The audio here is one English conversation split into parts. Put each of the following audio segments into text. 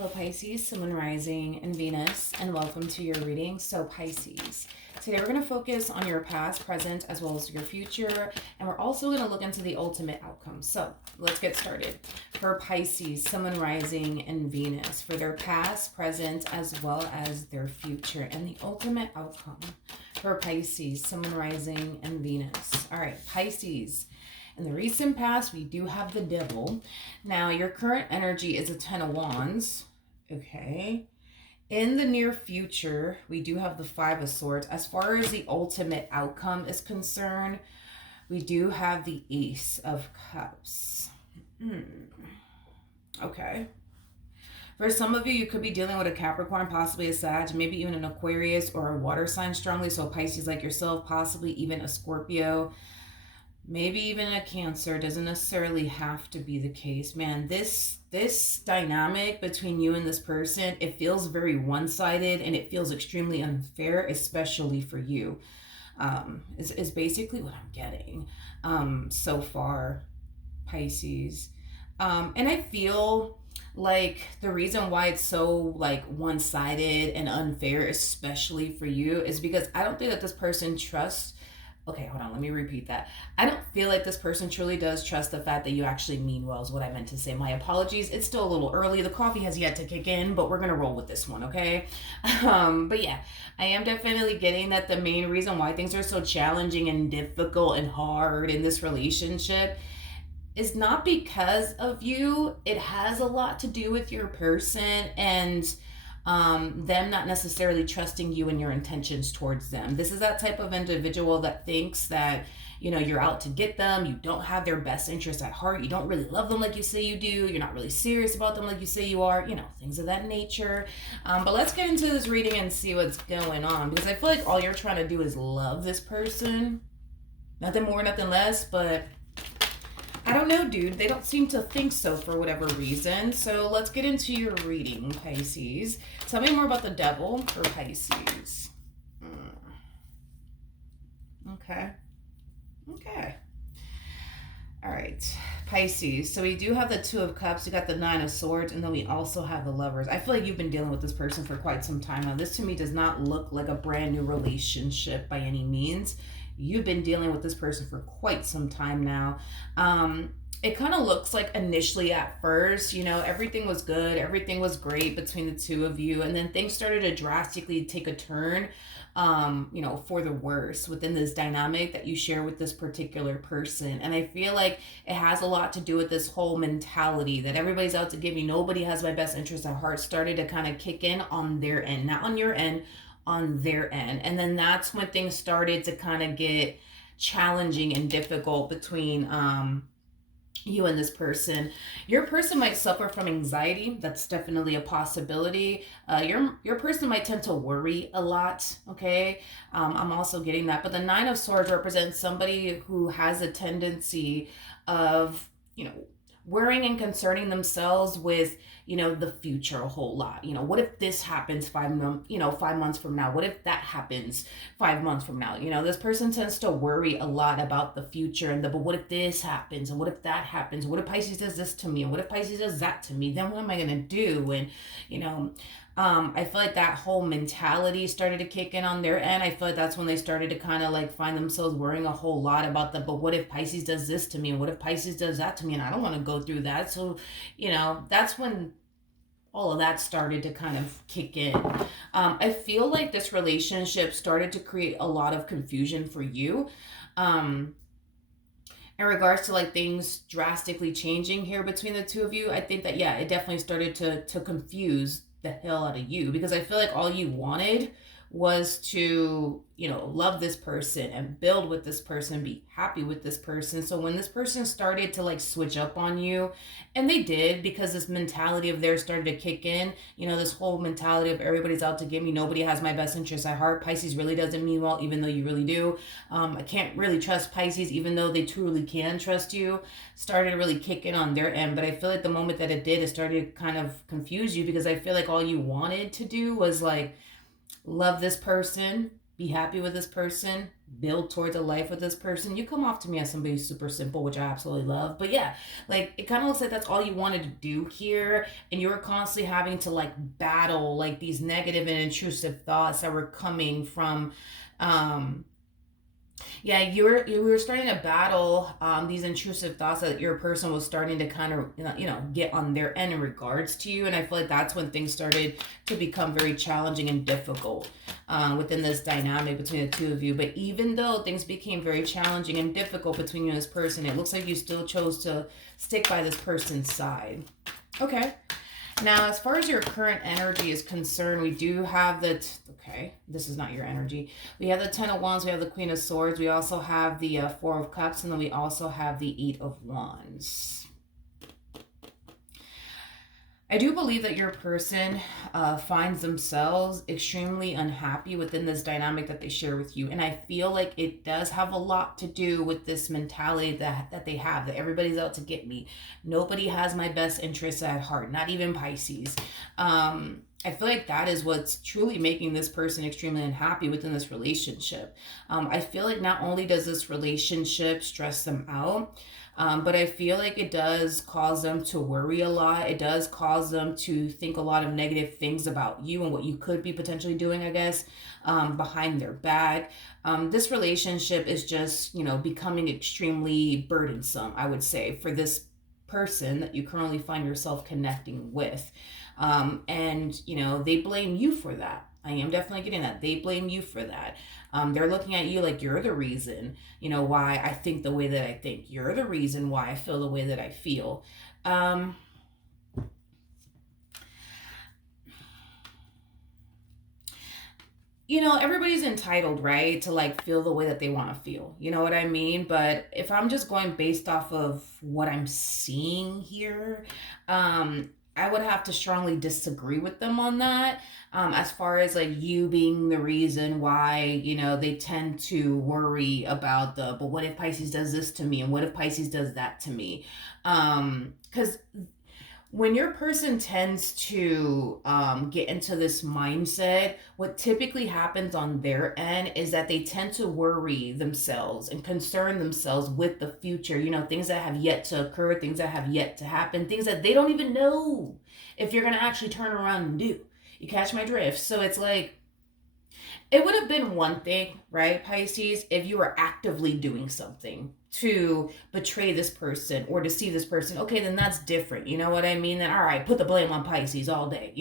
Hello Pisces, Sun, Moon, Rising, and Venus, and welcome to your reading. So Pisces, today we're going to focus on your past, present, as well as your future, and we're also going to look into the ultimate outcome. So let's get started. For Pisces, Sun, Moon, Rising, and Venus, for their past, present, as well as their future, and the ultimate outcome. For Pisces, Sun, Moon, Rising, and Venus. All right, Pisces. In the recent past, we do have the Devil. Now, your current energy is a Ten of Wands. Okay. In the near future, we do have the Five of Swords. As far as the ultimate outcome is concerned, we do have the Ace of Cups. Okay. For some of you, you could be dealing with a Capricorn, possibly a Sag, maybe even an Aquarius or a water sign strongly. So Pisces like yourself, possibly even a Scorpio. Maybe even a Cancer. Doesn't necessarily have to be the case. Man, this dynamic between you and this person, it feels very one-sided and it feels extremely unfair, especially for you. Is basically what I'm getting so far, Pisces. And I feel like the reason why it's so like one-sided and unfair, especially for you, is because I don't think that this person trusts. Okay, hold on. Let me repeat that. I don't feel like this person truly does trust the fact that you actually mean well is what I meant to say. My apologies. It's still a little early. The coffee has yet to kick in, but we're going to roll with this one, okay? But yeah, I am definitely getting that the main reason why things are so challenging and difficult and hard in this relationship is not because of you. It has a lot to do with your person and them not necessarily trusting you and your intentions towards them. This is that type of individual that thinks that, you know, you're out to get them. You don't have their best interests at heart. You don't really love them like you say you do. You're not really serious about them like you say you are, you know, things of that nature. But let's get into this reading and see what's going on, because I feel like all you're trying to do is love this person. Nothing more, nothing less, but I don't know, dude. They don't seem to think so for whatever reason. So let's get into your reading, Pisces. Tell me more about the Devil for Pisces. Okay. All right, Pisces. So we do have the Two of Cups. We got the Nine of Swords, and then we also have the Lovers. I feel like you've been dealing with this person for quite some time now. This to me does not look like a brand new relationship by any means. You've been dealing with this person for quite some time now. It kind of looks like initially at first, you know, everything was good. Everything was great between the two of you. And then things started to drastically take a turn, you know, for the worse within this dynamic that you share with this particular person. And I feel like it has a lot to do with this whole mentality that everybody's out to give you. Nobody has my best interest at heart started to kind of kick in on their end, not on your end, on their end. And then that's when things started to kind of get challenging and difficult between you and this person. Your person might suffer from anxiety. That's definitely a possibility. Your person might tend to worry a lot. Okay, I'm also getting that. But the Nine of Swords represents somebody who has a tendency of, you know, worrying and concerning themselves with, you know, the future a whole lot. You know, what if this happens 5 months from now? What if that happens 5 months from now? You know, this person tends to worry a lot about the future and but what if this happens? And what if that happens? What if Pisces does this to me? And what if Pisces does that to me? Then what am I going to do? And, you know, I feel like that whole mentality started to kick in on their end. I feel like that's when they started to kind of like find themselves worrying a whole lot about but what if Pisces does this to me? And what if Pisces does that to me? And I don't want to go through that. So, you know, that's when all of that started to kind of kick in. I feel like this relationship started to create a lot of confusion for you. In regards to like things drastically changing here between the two of you, I think that, yeah, it definitely started to confuse the hell out of you, because I feel like all you wanted was to, you know, love this person and build with this person and be happy with this person. So when this person started to like switch up on you, and they did, because this mentality of theirs started to kick in, you know, this whole mentality of everybody's out to get me, nobody has my best interest at heart, Pisces really doesn't mean well, even though you really do. I can't really trust Pisces, even though they truly can trust you, started to really kick in on their end. But I feel like the moment that it did, it started to kind of confuse you, because I feel like all you wanted to do was like love this person, be happy with this person, build towards a life with this person. You come off to me as somebody super simple, which I absolutely love. But yeah, like it kind of looks like that's all you wanted to do here, and you were constantly having to like battle like these negative and intrusive thoughts that were coming from um yeah, you were starting to battle these intrusive thoughts that your person was starting to kind of get on their end in regards to you, and I feel like that's when things started to become very challenging and difficult within this dynamic between the two of you. But even though things became very challenging and difficult between you and this person, it looks like you still chose to stick by this person's side. Okay. Now, as far as your current energy is concerned, we do have the, okay, this is not your energy. We have the Ten of Wands, we have the Queen of Swords, we also have the Four of Cups, and then we also have the Eight of Wands. I do believe that your person finds themselves extremely unhappy within this dynamic that they share with you. And I feel like it does have a lot to do with this mentality that they have, that everybody's out to get me. Nobody has my best interests at heart, not even Pisces. I feel like that is what's truly making this person extremely unhappy within this relationship. I feel like not only does this relationship stress them out, but I feel like it does cause them to worry a lot. It does cause them to think a lot of negative things about you and what you could be potentially doing, I guess, behind their back. This relationship is just, becoming extremely burdensome, I would say, for this person that you currently find yourself connecting with. And they blame you for that. I am definitely getting that. They blame you for that. They're looking at you like you're the reason, why I think the way that I think. You're the reason why I feel the way that I feel. Everybody's entitled, right, to like feel the way that they want to feel. You know what I mean? But if I'm just going based off of what I'm seeing here, I would have to strongly disagree with them on that. As far as like you being the reason why, they tend to worry about but what if Pisces does this to me? And what if Pisces does that to me? Because when your person tends to get into this mindset, what typically happens on their end is that they tend to worry themselves and concern themselves with the future, things that have yet to occur, things that have yet to happen, things that they don't even know if you're going to actually turn around and do. You catch my drift? So it's like, it would have been one thing, right, Pisces, if you were actively doing something to betray this person or deceive this person. Okay, then that's different. You know what I mean? Then, all right, put the blame on Pisces all day,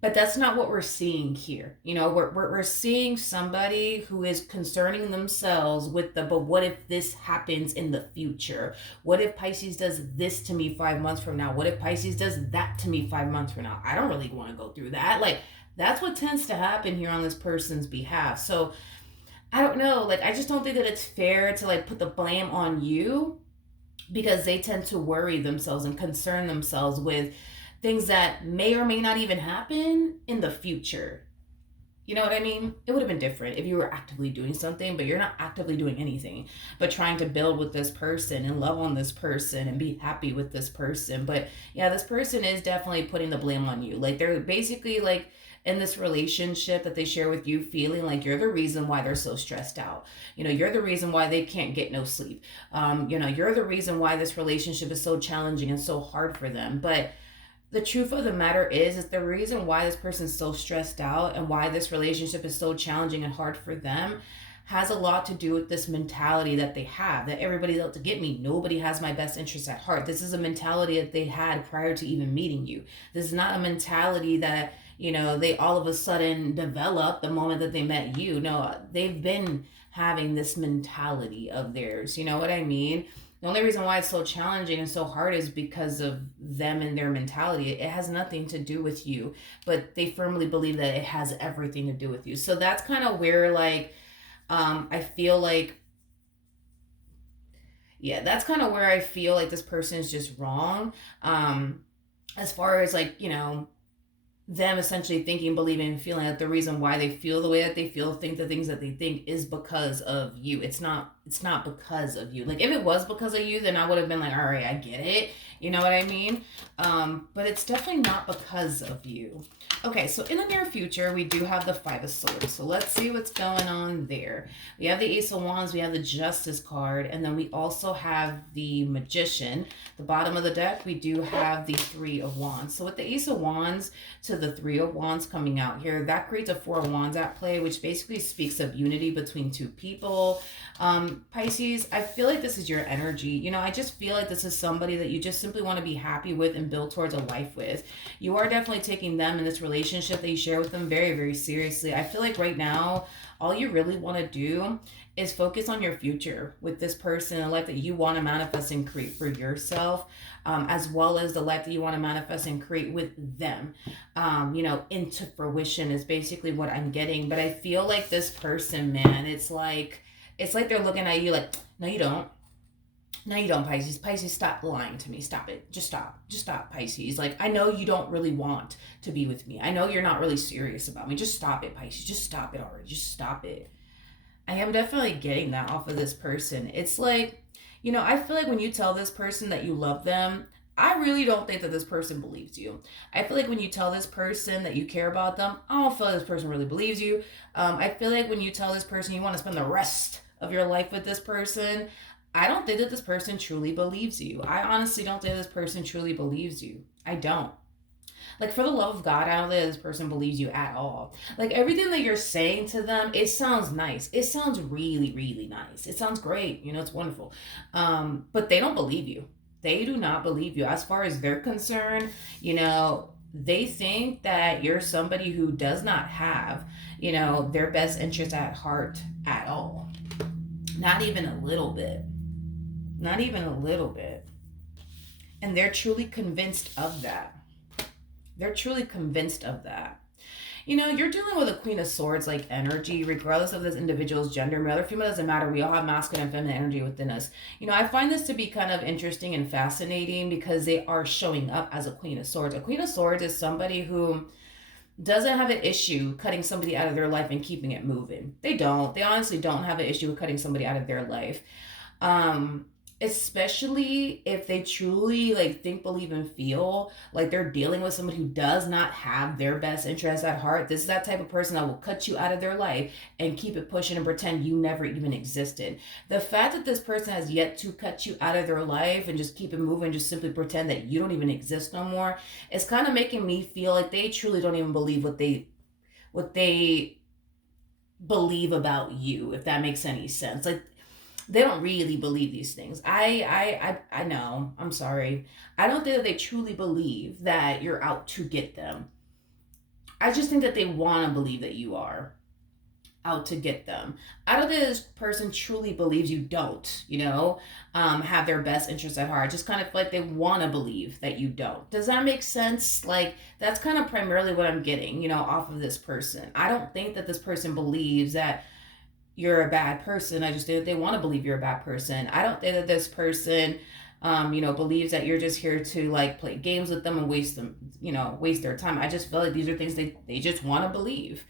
But that's not what we're seeing here. We're seeing somebody who is concerning themselves with but what if this happens in the future? What if Pisces does this to me 5 months from now? What if Pisces does that to me 5 months from now? I don't really want to go through that. Like, that's what tends to happen here on this person's behalf. So I don't know. Like, I just don't think that it's fair to like put the blame on you, because they tend to worry themselves and concern themselves with things that may or may not even happen in the future. You know what I mean? It would have been different if you were actively doing something, but you're not actively doing anything, but trying to build with this person and love on this person and be happy with this person. But yeah, this person is definitely putting the blame on you. Like, they're basically like in this relationship that they share with you, feeling like you're the reason why they're so stressed out. You're the reason why they can't get no sleep. You're the reason why this relationship is so challenging and so hard for them. But the truth of the matter is the reason why this person's so stressed out and why this relationship is so challenging and hard for them has a lot to do with this mentality that they have, that everybody's out to get me. Nobody has my best interests at heart. This is a mentality that they had prior to even meeting you. This is not a mentality that, they all of a sudden developed the moment that they met you. No, they've been having this mentality of theirs. You know what I mean? The only reason why it's so challenging and so hard is because of them and their mentality. It has nothing to do with you, but they firmly believe that it has everything to do with you. So that's kind of where, like, I feel like, yeah, that's kind of where I feel like this person is just wrong. As far as like, them essentially thinking, believing, and feeling that the reason why they feel the way that they feel, think the things that they think, is because of you. It's not because of you. Like, if it was because of you, then I would have been like, all right, I get it. You know what I mean? But it's definitely not because of you. Okay, so in the near future, we do have the Five of Swords. So let's see what's going on there. We have the Ace of Wands, we have the Justice card, and then we also have the Magician. The bottom of the deck, we do have the Three of Wands. So with the Ace of Wands to the Three of Wands coming out here, that creates a Four of Wands at play, which basically speaks of unity between two people. Pisces, I feel like this is your energy. You know, I just feel like this is somebody that you just simply want to be happy with and build towards a life with. You are definitely taking them in this relationship that you share with them very, very seriously. I feel like right now, all you really want to do is focus on your future with this person, the life that you want to manifest and create for yourself, as well as the life that you want to manifest and create with them. You know, into fruition is basically what I'm getting. But I feel like this person, man, it's like they're looking at you like, no, you don't. No, you don't, Pisces. Pisces, stop lying to me. Stop it. Just stop. Just stop, Pisces. Like, I know you don't really want to be with me. I know you're not really serious about me. Just stop it, Pisces. Just stop it already. Just stop it. I am definitely getting that off of this person. It's like, you know, I feel like when you tell this person that you love them, I really don't think that this person believes you. I feel like when you tell this person that you care about them, I don't feel like this person really believes you. I feel like when you tell this person you want to spend the rest of your life with this person, I don't think that this person truly believes you. I honestly don't think this person truly believes you. I don't. Like, for the love of God, I don't think this person believes you at all. Like, everything that you're saying to them, it sounds nice. It sounds really, really nice. It sounds great. You know, it's wonderful. But they don't believe you. They do not believe you. As far as they're concerned, you know, they think that you're somebody who does not have, you know, their best interest at heart at all. Not even a little bit. Not even a little bit. And they're truly convinced of that. They're truly convinced of that. You know, you're dealing with a Queen of Swords like energy, regardless of this individual's gender, male or female, doesn't matter. We all have masculine and feminine energy within us. You know, I find this to be kind of interesting and fascinating because they are showing up as a Queen of Swords. A Queen of Swords is somebody who doesn't have an issue cutting somebody out of their life and keeping it moving. They don't. They honestly don't have an issue with cutting somebody out of their life. Um, Especially if they truly like think, believe, and feel like they're dealing with somebody who does not have their best interests at heart. This is that type of person that will cut you out of their life and keep it pushing and pretend you never even existed. The fact that this person has yet to cut you out of their life and just keep it moving, just simply pretend that you don't even exist no more, is kind of making me feel like they truly don't even believe what they believe about you, if that makes any sense. Like, they don't really believe these things. I know. I'm sorry. I don't think that they truly believe that you're out to get them. I just think that they want to believe that you are out to get them. I don't think this person truly believes you don't, you know, have their best interests at heart. Just kind of like they want to believe that you don't. Does that make sense? Like, that's kind of primarily what I'm getting, you know, off of this person. I don't think that this person believes that you're a bad person. I just think that they want to believe you're a bad person. I don't think that this person, you know, believes that you're just here to like play games with them and waste them, you know, waste their time. I just feel like these are things they just want to believe.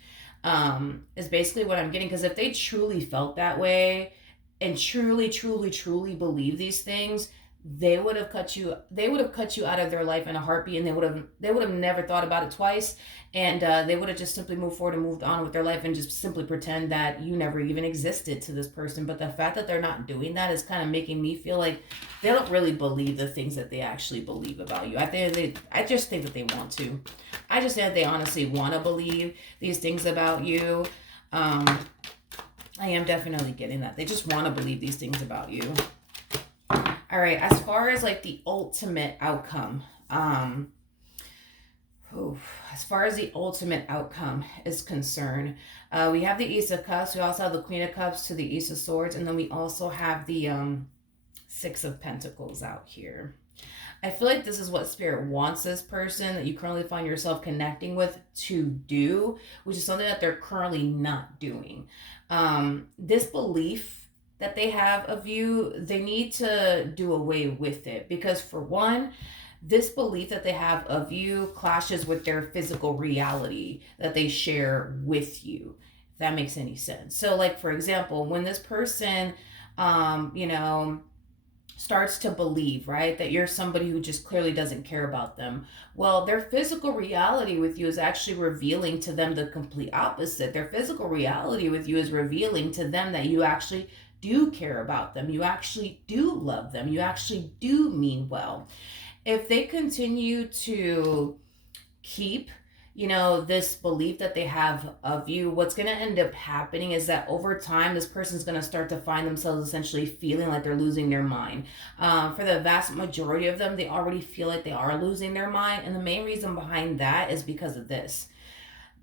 Is basically what I'm getting. Because if they truly felt that way and truly, truly, truly believe these things, they would have cut you out of their life in a heartbeat, and they would have never thought about it twice, and they would have just simply moved forward and moved on with their life and just simply pretend that you never even existed to this person. But the fact that they're not doing that is kind of making me feel like they don't really believe the things that they actually believe about you. I just think that they want to. I just think that they honestly want to believe these things about you. I am definitely getting that. They just want to believe these things about you. All right, as far as like the ultimate outcome, as far as the ultimate outcome is concerned, we have the Ace of Cups. We also have the Queen of Cups to the Ace of Swords, and then we also have the Six of Pentacles out here. I feel like this is what Spirit wants this person that you currently find yourself connecting with to do, which is something that they're currently not doing. This belief that they have of you, they need to do away with it, because for one, this belief that they have of you clashes with their physical reality that they share with you, if that makes any sense. So like, for example, when this person you know, starts to believe, right, that you're somebody who just clearly doesn't care about them. Well, their physical reality with you is actually revealing to them the complete opposite. Their physical reality with you is revealing to them that you actually do care about them. You actually do love them. You actually do mean well. If they continue to keep this belief that they have of you, what's going to end up happening is that over time this person's going to start to find themselves essentially feeling like they're losing their mind. For the vast majority of them, they already feel like they are losing their mind, and the main reason behind that is because of this: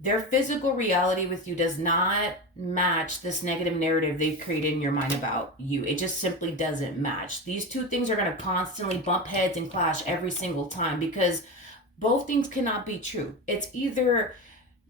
their physical reality with you does not match this negative narrative they've created in your mind about you. It just simply doesn't match. These two things are going to constantly bump heads and clash every single time, because both things cannot be true. It's either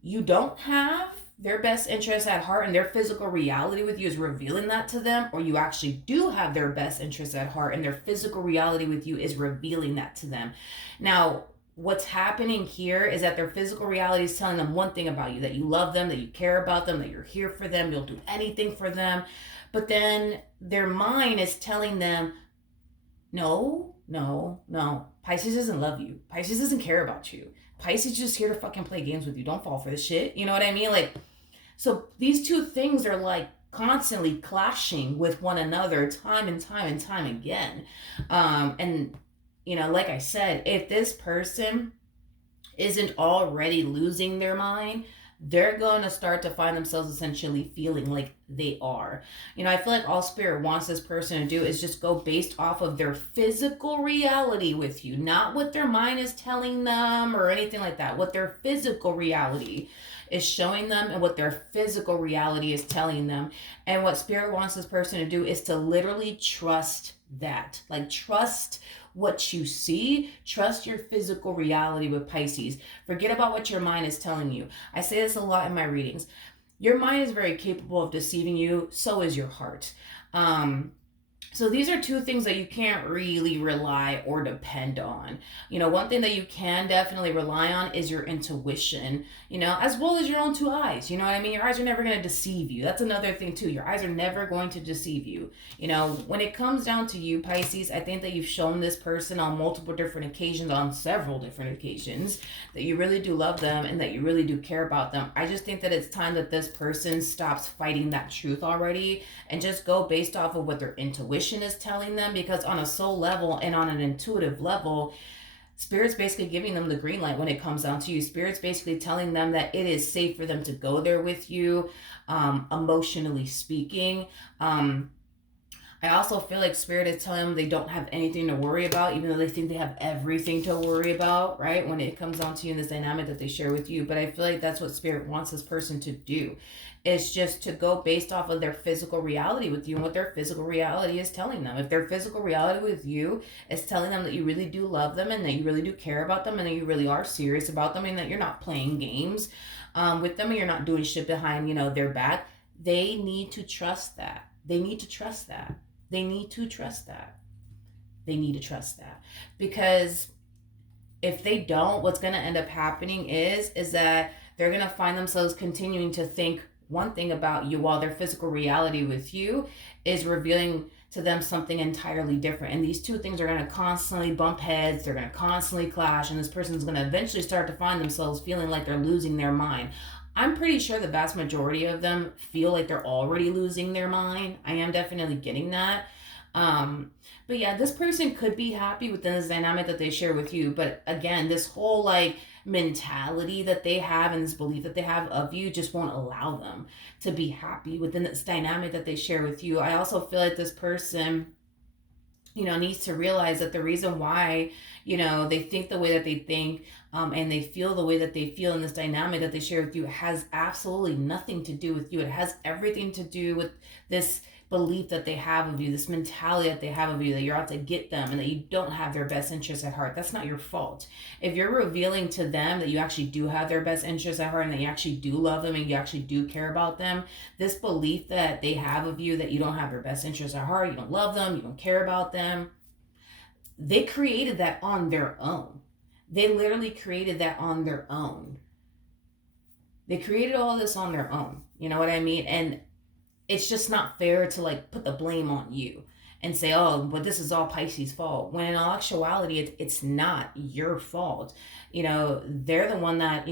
you don't have their best interests at heart and their physical reality with you is revealing that to them, or you actually do have their best interests at heart and their physical reality with you is revealing that to them. Now, what's happening here is that their physical reality is telling them one thing about you: that you love them, that you care about them, that you're here for them, you'll do anything for them. But then their mind is telling them, no, no, no. Pisces doesn't love you. Pisces doesn't care about you. Pisces is just here to fucking play games with you. Don't fall for this shit. You know what I mean? Like, so these two things are like constantly clashing with one another time and time and time again. And, like I said, if this person isn't already losing their mind, they're going to start to find themselves essentially feeling like they are. I feel like all Spirit wants this person to do is just go based off of their physical reality with you, not what their mind is telling them or anything like that. What their physical reality is showing them and what their physical reality is telling them. And what Spirit wants this person to do is to literally trust that. Like, trust what you see, trust your physical reality with Pisces. Forget about what your mind is telling you. I say this a lot in my readings. Your mind is very capable of deceiving you, so is your heart. So these are two things that you can't really rely or depend on. One thing that you can definitely rely on is your intuition, as well as your own two eyes. You know what I mean? Your eyes are never going to deceive you. That's another thing too. Your eyes are never going to deceive you. When it comes down to you, Pisces, I think that you've shown this person on multiple different occasions, on several different occasions, that you really do love them and that you really do care about them. I just think that it's time that this person stops fighting that truth already and just go based off of what their intuition is telling them, because on a soul level and on an intuitive level, Spirit's basically giving them the green light when it comes down to you. Spirit's basically telling them that it is safe for them to go there with you, emotionally speaking. I also feel like Spirit is telling them they don't have anything to worry about, even though they think they have everything to worry about, right? When it comes down to you in this dynamic that they share with you. But I feel like that's what Spirit wants this person to do. It's just to go based off of their physical reality with you and what their physical reality is telling them. If their physical reality with you is telling them that you really do love them and that you really do care about them and that you really are serious about them and that you're not playing games with them and you're not doing shit behind, their back, they need to trust that. They need to trust that. They need to trust that. They need to trust that. Because if they don't, what's going to end up happening is that they're going to find themselves continuing to think one thing about you while their physical reality with you is revealing to them something entirely different. And these two things are going to constantly bump heads. They're going to constantly clash. And this person's going to eventually start to find themselves feeling like they're losing their mind. I'm pretty sure the vast majority of them feel like they're already losing their mind. I am definitely getting that. But yeah, this person could be happy within this dynamic that they share with you. But again, this whole like mentality that they have and this belief that they have of you just won't allow them to be happy within this dynamic that they share with you. I also feel like this person, needs to realize that the reason why, they think the way that they think, and they feel the way that they feel in this dynamic that they share with you has absolutely nothing to do with you. It has everything to do with this belief that they have of you, this mentality that they have of you, that you're out to get them and that you don't have their best interests at heart. That's not your fault. If you're revealing to them that you actually do have their best interests at heart and that you actually do love them and you actually do care about them, this belief that they have of you, that you don't have their best interests at heart, you don't love them, you don't care about them, they created that on their own. They literally created that on their own. They created all this on their own. You know what I mean? And it's just not fair to like put the blame on you. and say, oh, but this is all Pisces' fault. When in all actuality, it's not your fault. They're the one that,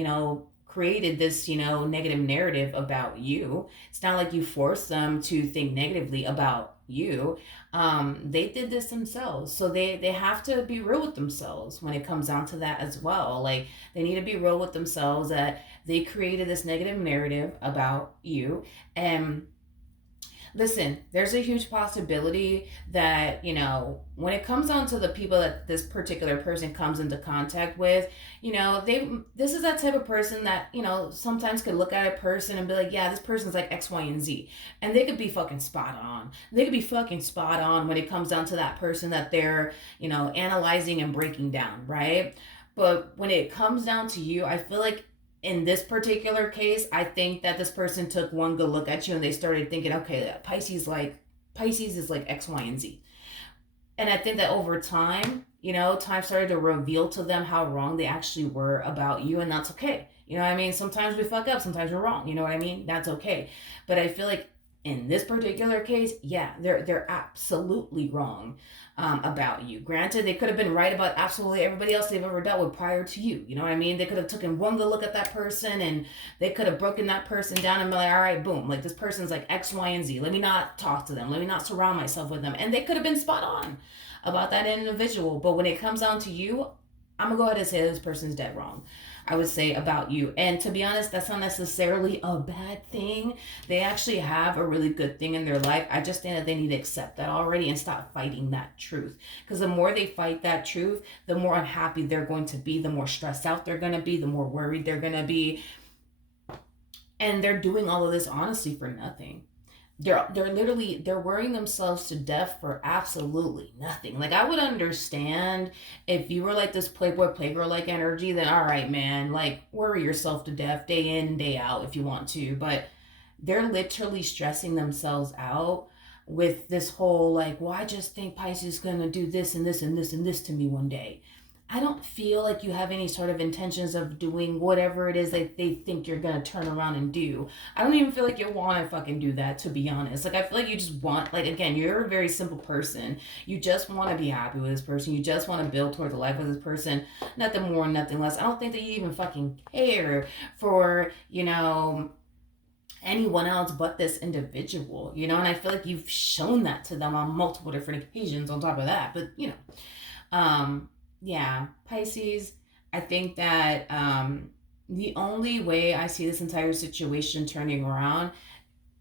created this, negative narrative about you. It's not like you forced them to think negatively about you. They did this themselves. So they have to be real with themselves when it comes down to that as well. Like, they need to be real with themselves that they created this negative narrative about you. And listen, there's a huge possibility that, when it comes down to the people that this particular person comes into contact with, this is that type of person that, sometimes could look at a person and be like, yeah, this person's like X, Y, and Z. And they could be fucking spot on. They could be fucking spot on when it comes down to that person that they're, analyzing and breaking down, right? But when it comes down to you, I feel like in this particular case, I think that this person took one good look at you and they started thinking, okay, Pisces is like X, Y, and Z. And I think that over time, time started to reveal to them how wrong they actually were about you, and that's okay. You know what I mean? Sometimes we fuck up, sometimes we're wrong. You know what I mean? That's okay. But I feel like in this particular case, yeah, they're absolutely wrong about you. Granted, they could have been right about absolutely everybody else they've ever dealt with prior to you. You know what I mean? They could have taken one good look at that person and they could have broken that person down and been like, all right, boom, like this person's like X, Y, and Z. Let me not talk to them. Let me not surround myself with them. And they could have been spot on about that individual. But when it comes down to you, I'm gonna go ahead and say this person's dead wrong. I would say about you. And to be honest, that's not necessarily a bad thing. They actually have a really good thing in their life. I just think that they need to accept that already and stop fighting that truth. Because the more they fight that truth, the more unhappy they're going to be, the more stressed out they're going to be, the more worried they're going to be. And they're doing all of this honestly for nothing. They're worrying themselves to death for absolutely nothing. Like, I would understand if you were like this playboy playgirl like energy, then all right, man, like worry yourself to death day in and day out if you want to. But they're literally stressing themselves out with this whole like, well, I just think Pisces is gonna do this and this and this and this to me one day. I don't feel like you have any sort of intentions of doing whatever it is that they think you're gonna turn around and do. I don't even feel like you want to fucking do that, to be honest. Like, I feel like you just want, like, again, you're a very simple person. You just want to be happy with this person. You just want to build towards a life with this person. Nothing more, nothing less. I don't think that you even fucking care for, anyone else but this individual, and I feel like you've shown that to them on multiple different occasions on top of that. But, yeah, Pisces, I think that the only way I see this entire situation turning around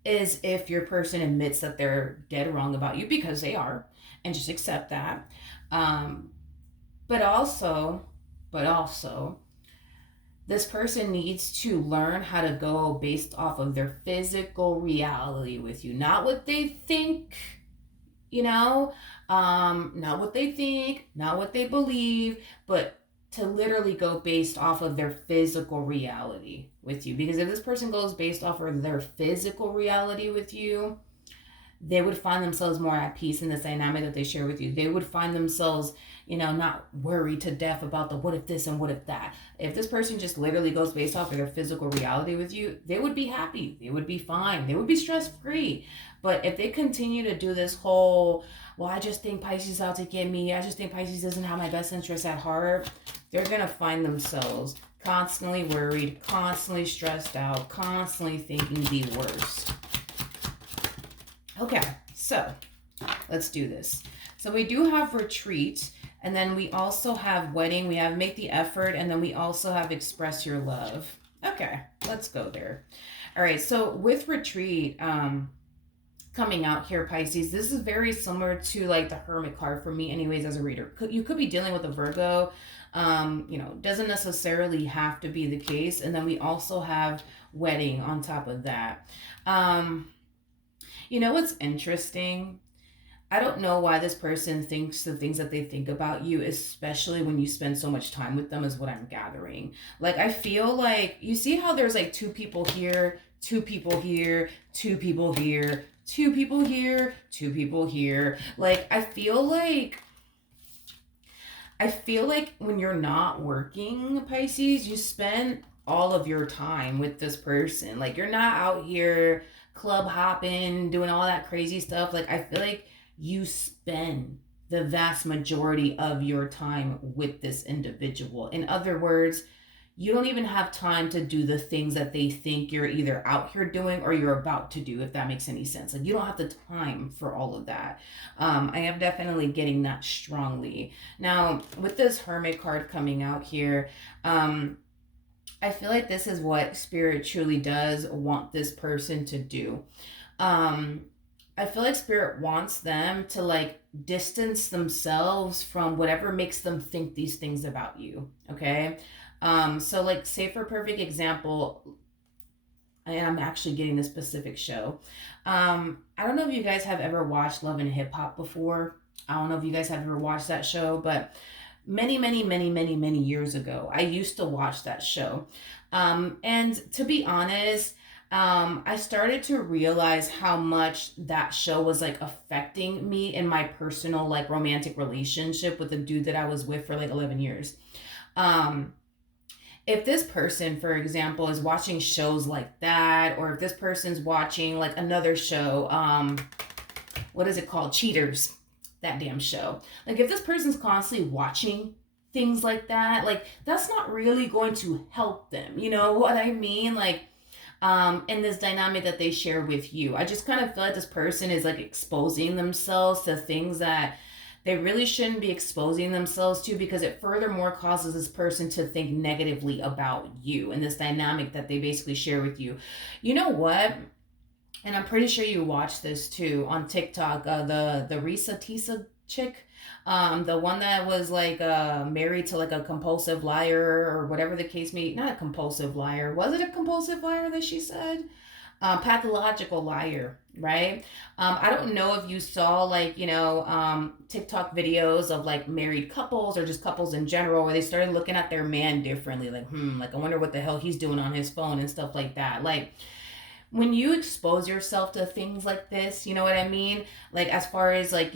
is if your person admits that they're dead wrong about you, because they are, and just accept that. But also, this person needs to learn how to go based off of their physical reality with you, not what they think, not what they think, not what they believe, but to literally go based off of their physical reality with you. Because if this person goes based off of their physical reality with you, they would find themselves more at peace in this dynamic that they share with you. They would find themselves, not worried to death about the what if this and what if that. If this person just literally goes based off of their physical reality with you, they would be happy. They would be fine. They would be stress-free. But if they continue to do this whole, well, I just think Pisces is out to get me, I just think Pisces doesn't have my best interests at heart, they're going to find themselves constantly worried, constantly stressed out, constantly thinking the worst. Okay, so let's do this. So we do have retreat, and then we also have wedding, we have make the effort, and then we also have express your love. Okay, let's go there. All right, so with retreat, coming out here, Pisces, this is very similar to like the Hermit card for me anyways as a reader. You could be dealing with a Virgo, doesn't necessarily have to be the case. And then we also have wedding on top of that. What's interesting? I don't know why this person thinks the things that they think about you, especially when you spend so much time with them, is what I'm gathering. Like, I feel like, you see how there's like two people here, two people here, two people here, two people here, two people here. Like, I feel like when you're not working, Pisces, you spend all of your time with this person. Like, you're not out here club hopping, doing all that crazy stuff. Like, I feel like you spend the vast majority of your time with this individual. In other words, you don't even have time to do the things that they think you're either out here doing or you're about to do, if that makes any sense. Like, you don't have the time for all of that. I am definitely getting that strongly. Now, with this Hermit card coming out here, I feel like this is what Spirit truly does want this person to do. Um, I feel like Spirit wants them to like distance themselves from whatever makes them think these things about you. Okay. So like, say for perfect example, and I'm actually getting this specific show. I don't know if you guys have ever watched Love and Hip Hop before. I don't know if you guys have ever watched that show, but many years ago, I used to watch that show. And to be honest, I started to realize how much that show was like affecting me in my personal like romantic relationship with the dude that I was with for like 11 years. Um, if this person, for example, is watching shows like that, or if this person's watching like another show, what is it called? Cheaters, that damn show. Like, if this person's constantly watching things like that, like, that's not really going to help them. You know what I mean? Like, in this dynamic that they share with you. I just kind of feel like this person is like exposing themselves to things that they really shouldn't be exposing themselves to, because it furthermore causes this person to think negatively about you and this dynamic that they basically share with you. You know what? And I'm pretty sure you watched this too on TikTok. The Risa Tisa chick, the one that was like married to like a compulsive liar or whatever the case may. Not a compulsive liar. Was it a compulsive liar that she said? Pathological liar, right? I don't know if you saw like, TikTok videos of like married couples or just couples in general, where they started looking at their man differently, like, like, I wonder what the hell he's doing on his phone and stuff like that. Like, when you expose yourself to things like this, you know what I mean? Like, as far as like,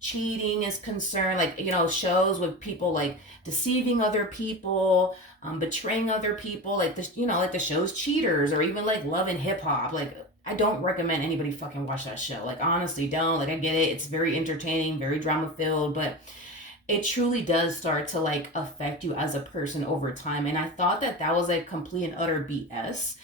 cheating is concerned, like, shows with people like deceiving other people, betraying other people, like this, like the show's Cheaters, or even like Love and Hip Hop. Like, I don't recommend anybody fucking watch that show. Like, honestly, don't. Like, I get it. It's very entertaining, very drama filled, but it truly does start to like affect you as a person over time. And I thought that that was like complete and utter BS.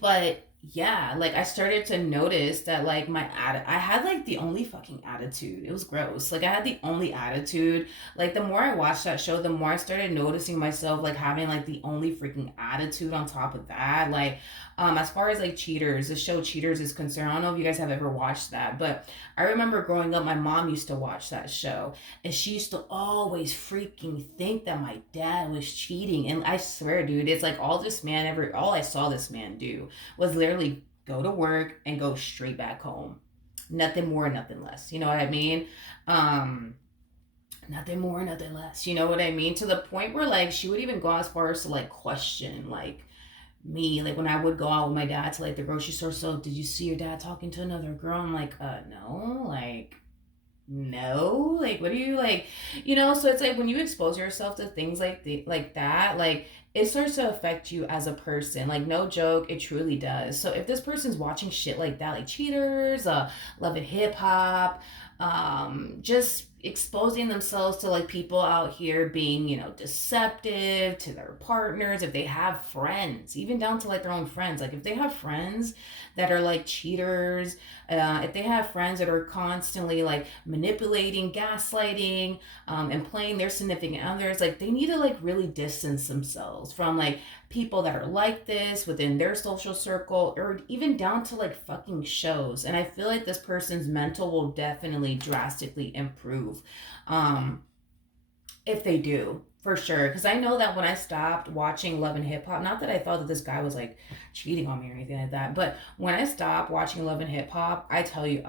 But yeah, like, I started to notice that like I had like the only fucking attitude. It was gross. Like, I had the only attitude. Like, the more I watched that show, the more I started noticing myself like having like the only freaking attitude on top of that. Like, as far as like Cheaters, the show Cheaters is concerned, I don't know if you guys have ever watched that, but I remember growing up, my mom used to watch that show, and she used to always freaking think that my dad was cheating. And I swear, dude, it's like all I saw this man do was literally go to work and go straight back home. Nothing more, nothing less. You know what I mean? Um, Nothing more, nothing less. You know what I mean? To the point where like she would even go as far as to like question like me, like when I would go out with my dad to like the grocery store. So, did you see your dad talking to another girl? I'm like, no, like, no, like, what do you like, so it's like when you expose yourself to things like that, like, it starts to affect you as a person. Like, no joke, it truly does. So if this person's watching shit like that, like Cheaters, Love and Hip Hop, just exposing themselves to like people out here being, deceptive to their partners, if they have friends, even down to like their own friends, like if they have friends that are like cheaters, if they have friends that are constantly like manipulating, gaslighting, and playing their significant others, like, they need to like really distance themselves from like people that are like this within their social circle, or even down to like fucking shows. And I feel like this person's mental will definitely drastically improve, um, if they do, for sure. Because I know that when I stopped watching Love and Hip Hop, not that I thought that this guy was like cheating on me or anything like that, but when I stopped watching Love and Hip Hop, I tell you,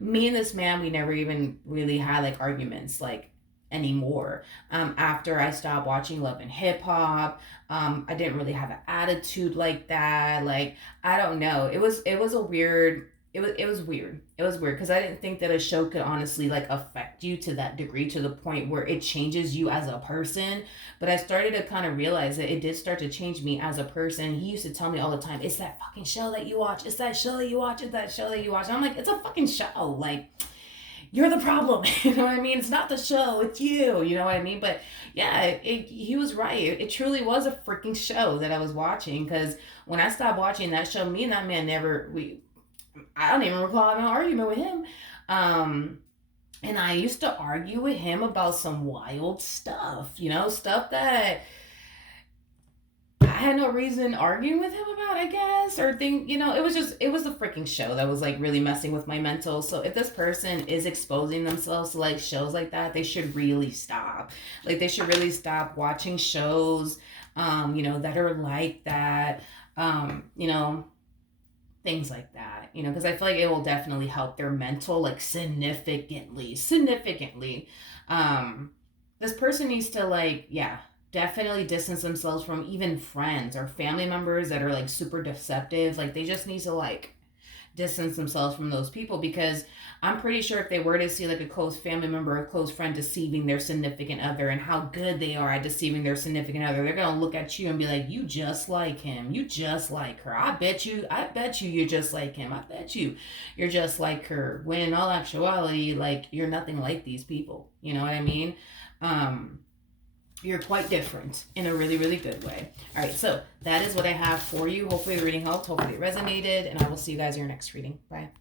me and this man, we never even really had like arguments like anymore. After I stopped watching Love and Hip Hop, I didn't really have an attitude like that. Like, I don't know. It was a weird it was weird. It was weird because I didn't think that a show could honestly like affect you to that degree, to the point where it changes you as a person. But I started to kind of realize that it did start to change me as a person. He used to tell me all the time, "It's that fucking show that you watch. It's that show that you watch. It's that show that you watch." And I'm like, "It's a fucking show. Like, you're the problem." You know what I mean? It's not the show, it's you. You know what I mean? But yeah, he was right. It truly was a freaking show that I was watching. Because when I stopped watching that show, me and that man never we I don't even recall having an argument with him. Um, and I used to argue with him about some wild stuff, stuff that I had no reason arguing with him about, I guess, or it was the freaking show that was like really messing with my mental. So if this person is exposing themselves to like shows like that, they should really stop. Like they should really stop watching shows, that are like that. You know, things like that, because I feel like it will definitely help their mental, like significantly. um this person needs to, like, yeah, definitely distance themselves from even friends or family members that are like super deceptive. Like they just need to like distance themselves from those people, because I'm pretty sure if they were to see like a close family member or a close friend deceiving their significant other and how good they are at deceiving their significant other, they're gonna look at you and be like, "You just like him. You just like her. I bet you you're just like him. I bet you're just like her." When in all actuality, like, you're nothing like these people. You know what I mean? Um, you're quite different in a really, really good way. All right, so that is what I have for you. Hopefully the reading helped. Hopefully it resonated, and I will see you guys in your next reading. Bye.